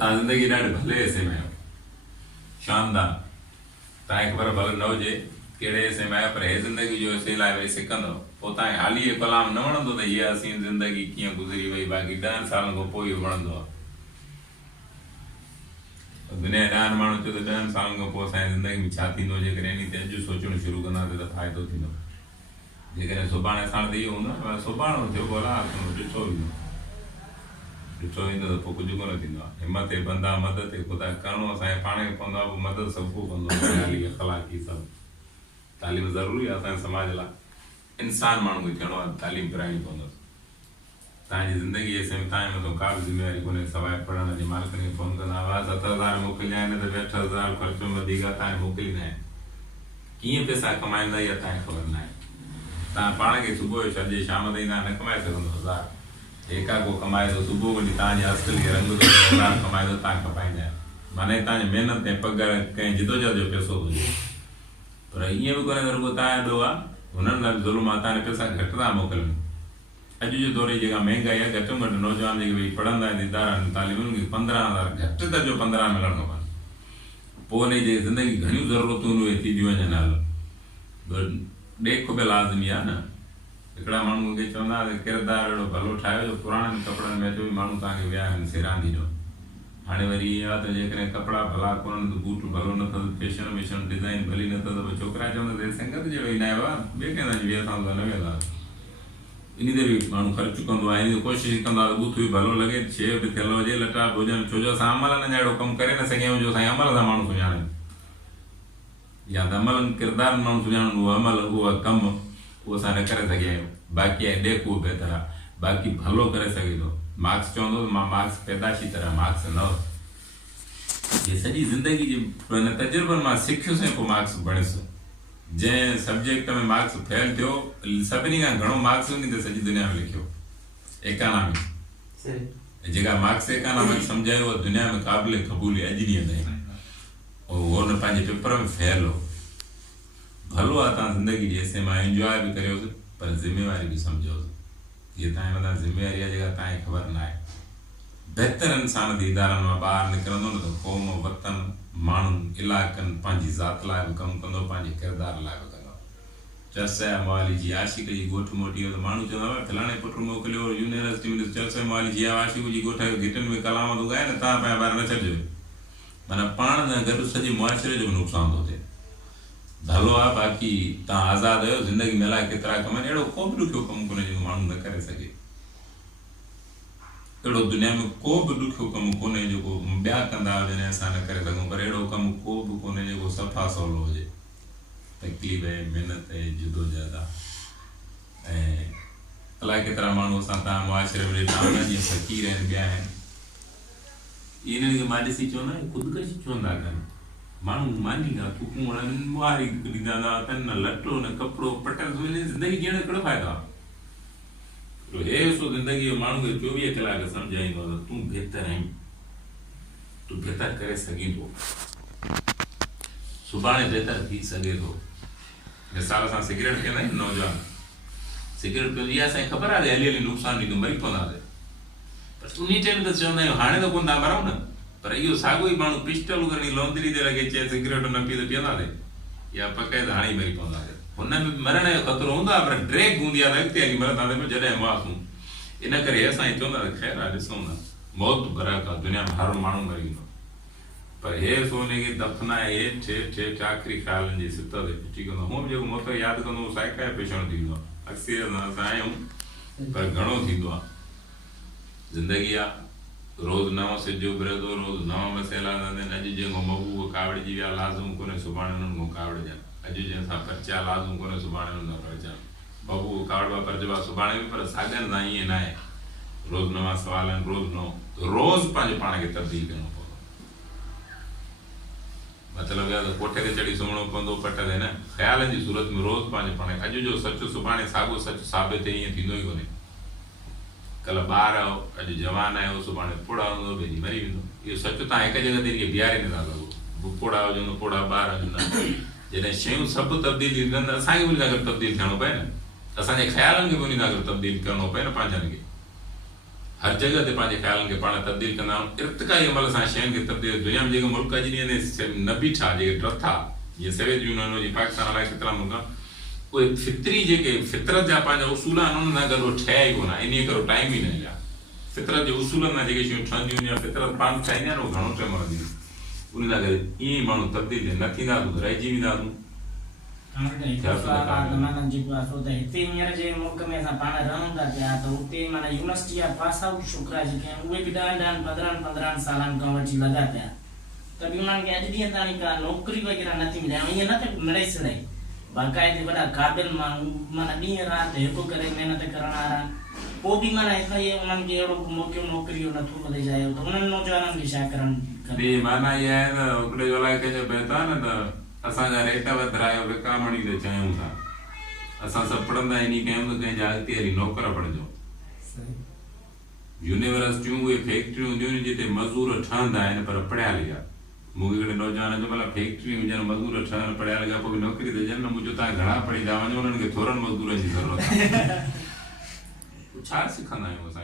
तव्हां ज़िंदगी ॾाढे भले हिसे में आहियो, शानदार। तव्हांखे ख़बर भले न हुजे कहिड़े हिसे में आहियो, पर हे ज़िंदगी जो हिसे लाइ वरी सिकंदव। पोइ तव्हांखे हाली इहो कलाम न वणंदो त हीअ असीं ज़िंदगी कीअं गुज़री वई, बाक़ी 10 सालनि खां पोइ इहो वणंदो आहे। दुनिया 10 माण्हू चयो त 10 सालनि खां पोइ असांजी ज़िंदगी में छा थींदो, जेकॾहिं इन ते अॼु सोचणु शुरू कंदासीं त फ़ाइदो थींदो। जेकॾहिं सुभाणे असां वटि इहो हूंदो न, सुभाणे थियो भला ॾिठो ईंदो, ॾिठो ईंदो त पोइ कुझु कोन थींदो आहे। हिमत बंदा मदद ख़ुदा करिणो असांखे पाण खे पवंदो आहे, पोइ मदद सभु को कंदो आहे। ख़्याली अख़लाक़ी सभु तालीम ज़रूरी आहे असांजे समाज लाइ। इंसान माण्हू खे थियणो आहे, तालीम कराइणी पवंदसि। तव्हांजी ज़िंदगी जे में तव्हांजे मथां का बि ज़िम्मेवारी कोन्हे सवाइ पढ़ण जी। मालिकनि खे फ़ोन कंदा हुआ 7,000 मोकिलिया आहिनि त 8,000 ख़र्चो वधीक आहे, तव्हांखे मोकिलींदा आहिनि। कीअं पैसा कमाईंदा इहा तव्हांखे ख़बर न आहे। तव्हां पाण खे सुबुह जो छॾे शाम ताईं तव्हां न कमाए सघंदो 1000। जेका को कमाए थो सुबुह वञी तव्हांजी असली रंग थो 1000 कमाए थो, तव्हां कपाईंदा आहियो। माना तव्हांजी महिनत ऐं पघार कंहिं जिदोजहद जो पैसो हुजे। पर ईअं बि कोन्हे त रुॻो तव्हां एॾो आहे, हुननि लाइ बि ज़ुल्म आहे, तव्हांखे पैसा घटि था मोकिलनि। अॼु जो दौर जी जेका महांगाई आहे, घटि में घटि नौजवान जेके भई पढ़ंदा आहिनि इदारनि तालीमुनि खे 15,000 घटि त जो 15 मिलणु खपनि। पोइ हुनजी जेकी ज़िंदगी घणियूं ज़रूरतूं उहे थी थियूं वञनि। हल ॾेख बि लाज़मी आहे न। हिकिड़ा माण्हू खे चवंदा त किरदारु अहिड़ो भलो ठाहियो जो पुराणनि कपिड़नि में अचो माण्हू तव्हांखे विया आहिनि सेरांदी ॾियो। हाणे वरी इहा आहे त जेकॾहिं कपिड़ा भला कोन्हनि त बूट भलो न अथसि, फैशन वेशन डिज़ाइन भली न अथसि, त छोकिरा चवंदा त संगत जहिड़ो ई न आहे, ॿिए कंहिं सां वेहंदा त न वेहंदा। इन ते बि माण्हू ख़र्च कंदो आहे, इन ते कोशिशि कंदो आहे बूथ बि भलो लॻे, शइ बि थियल हुजे, लटा बि हुजनि। छो जो असां अमल अञा अहिड़ो कमु करे न सघिया आहियूं जो असांजे अमल सां माण्हू सुञाणनि, या त अमलनि किरदारनि माण्हू सुञाणनि। उहो अमल उहो कमु उहो असां न करे सघिया आहियूं। बाक़ी आहे ॾेख उहो बहितर आहे, बाक़ी भलो करे सघे थो। मार्क्स चवंदो त मां मार्क्स पैदाशी तरह मार्क्स न हो, ये सॼी ज़िंदगी जे तजुर्बनि मां सिखियुसि ऐं पोइ मार्क्स बणियुसि। जंहिं सब्जेक्ट में मार्क्स फेल थियो, सभिनी खां घणो मार्क्स उन ते सॼी दुनिया में लिखियो, इकानॉमी। जेका मार्क्स इकानॉमिक्स सम्झायो उहा दुनिया में क़ाबिल क़बूल अॼु ॾींहं ताईं। उहो हुन पंहिंजे पेपर में फेल हो। भलो आहे तव्हां ज़िंदगी जे हिसे मां इंजॉय बि करियोसि, पर ज़िम्मेवारी बि सम्झोसि। हीअ तव्हांजे मथां ज़िम्मेवारी आहे जेका तव्हांखे ख़बर न आहे। बहितर इंसान जे इदारनि मां ॿाहिरि निकिरंदो न त क़ौम, वतन, माण्हुनि, इलाइक़नि, पंहिंजी ज़ात लाइ बि कमु कंदो, पंहिंजे किरदार लाइ बि कंदो। चर्चा मवाली जी आशिक़ जी ॻोठु मोटी वियो त माण्हू चवंदा हुआ फलाणे पुट मोकिलियो यूनिवर्सिटी में, चर्चा मवाली जी आशिक़ जी ॻोठ गिटनि में कलाम थो ॻाए न, तव्हां पंहिंजा ॿार न छॾिजो। माना पाण सां गॾु सॼे मुआशिरे जो बि नुक़सानु थो थिए। भलो आहे, बाक़ी तव्हां आज़ादु आहियो। ज़िंदगी में अलाए केतिरा कम आहिनि, अहिड़ो को बि ॾुखियो कमु कोन्हे जेको माण्हू न करे सघे। अहिड़ो दुनिया में को बि ॾुखियो कमु कोन्हे जेको ॿिया कंदा हुजनि असां न करे सघूं, पर अहिड़ो कमु को बि कोन्हे जेको सफ़ा सवलो हुजे। तकलीफ़ आहे, महिनत आहे, जिदोजहद आहे। ऐं अलाए केतिरा माण्हू असां तव्हां मुआशिरे में ॾिठा आहिनि जीअं फ़क़ीर आहिनि, ॿिया आहिनि। इन्हनि खे मां ॾिसी चवंदा आहियूं ख़ुदकशी चवंदा कनि। माण्हू मानी का थूकूं हणनि, मुहारी ॾींदा था, न लटो न कपिड़ो पटल, ज़िंदगी जीअण जो कहिड़ो फ़ाइदो आहे। हे सो ज़िंदगी जो माण्हू खे 24 कलाक सम्झाईंदो त तूं बहितर आहीं, तूं बहितर करे सघीं थो, सुभाणे बहितर थी सघे थो। मिसाल सां सिगरेट पीअंदा आहिनि नौजवान, सिगरेट पीअंदी इहा असांखे ख़बर आहे हली हली नुक़सानु ॾींदो, मरी पवंदासीं। पर उन टाइम त चवंदा आहियूं हाणे त कोन था मरूं न। पर इहो साॻियो ई माण्हू पिस्टल करणी लॉन्ड्री ते लॻे चए सिगरेट न पी त पीअंदासीं, या पके त हाणे ई मरी पवंदासीं। हुन में मरण जो ख़तरो हूंदो आहे, पर ड्रैग हूंदी आहे त अॻिते हली मरंदासीं जॾहिं मुआसूं। इन करे असां चवंदा त ख़ैर आहे, ॾिसूं न, मौत बराक आहे, दुनिया में हर माण्हू मरी वेंदो। पर हे सोने खे दफ़नाए हेठि आख़िरी ख़्यालनि जी सित ते फिटी कंदो। हूअं बि जेको मौत यादि कंदो उहो साइका पेशण थी वेंदो आहे। अक्सर असां आहियूं, पर घणो थींदो आहे। ज़िंदगी आहे, रोज़ नओं सिज उभरे थो, रोज़ नवा मसइला ईंदा आहिनि। अॼु जंहिंखां मबू कावड़िजी विया लाज़िम कोन्हे सुभाणे उन्हनि खां कावड़िजनि। अॼु जंहिंसां परिचा लाज़िम कोन्हे सुभाणे उन्हनि सां परिचा बबू कावड़वा परिचवा सुभाणे बि, पर साॻियनि सां ईअं न आहे। रोज़ नवां सुवाल आहिनि, रोज़ पंहिंजे पाण खे तब्दील करिणो पवंदो। मतिलबु इहा त कोठे ते चढ़ी सुम्हणो पवंदो पट ते न, ख़्यालनि जी सूरत में रोज़ पंहिंजे पाण खे। अॼु जो सच सुभाणे साॻियो सच साबित ईअं थींदो ई कोन्हे। कल्ह ॿार आयो, अॼु जवान आयो, सुभाणे पोड़ा हूंदो, ॿिए ॾींहुं मरी वेंदो। इहो सच तव्हां हिकु जॻह ते बीहारे नथा सघो। पोड़ा हुजनि, पोड़ा ॿार हुजनि। जॾहिं शयूं सभु तब्दील थींदियूं आहिनि, असांखे उन सां गॾु तब्दील थियणो पए न। असांजे ख़्यालनि खे बि उन सां गॾु तब्दील करिणो पए न पंहिंजनि खे। हर जगह ते पंहिंजे ख़्यालनि खे पाण तब्दील कंदा आहियूं। इर्तिकाई अमल सां शयुनि खे तब्दील दुनिया में जेके मुल्क अॼु ॾींहं ते न बीठा जेके ड्रथा जीअं सोवियत यूनियन हुजे पाकिस्तान अलाए केतिरा मुल्क उहे फितरी जेके फितरत जा पंहिंजा उसूल आहिनि उन्हनि सां गॾु ठहिया ई कोन इन करे टाइम ई न ॾिया। फितरत जे उसूलनि सां जेके शयूं ठहंदियूं या फितरत पाण ठाहींदा आहिनि उहो घणो टाइम लॻंदियूं उन सां गॾु ईअं ई माण्हू तब्दील न थींदा त रहिजी वेंदा तूं। हिते हींअर जे मुल्क में असां पाण रहूं था पिया त उते माना यूनिवर्सिटी जा पास आउट छोकिरा जेके आहिनि उहे बि 10-15 सालनि खां वठी लॻा पिया त बि उन्हनि खे अॼु ॾींहं ताईं का नौकिरी वग़ैरह नथी मिले। ईअं न त मिड़ई सिड़ई बाक़ाइदे वॾा क़ाबिल माण्हू माना ॾींहं राति हिकु करे महिनत करण वारा पोइ बि माना उन्हनि खे अहिड़ो मौक़ो नौकिरियूं नथो मिले जाए त उन्हनि नौजवाननि खे छा करणु माना इहा आहे न हिकिड़े जो अलाए कंहिंजो बहिता न त असांजा रेट वधायो विकामणी ते चाहियूं था असां सभु पढ़ंदा इन कयूं त कंहिंजा अॻिते हली नौकर बणिजो। यूनिवर्सिटियूं उहे फैक्ट्रियूं हूंदियूं आहिनि जिते मज़दूर ठहंदा आहिनि पर पढ़िया लिखिया। मूंखे हिकिड़े नौजवान जो भला फैक्ट्रियूं हुजनि मज़दूर ठहनि पढ़िया लिखिया पोइ बि नौकिरी त ॾियनि न मुंहिंजो तव्हां घणा पढ़ी था वञो उन्हनि खे थोरनि मज़दूरनि जी ज़रूरत आहे छा सिखंदा आहियूं असां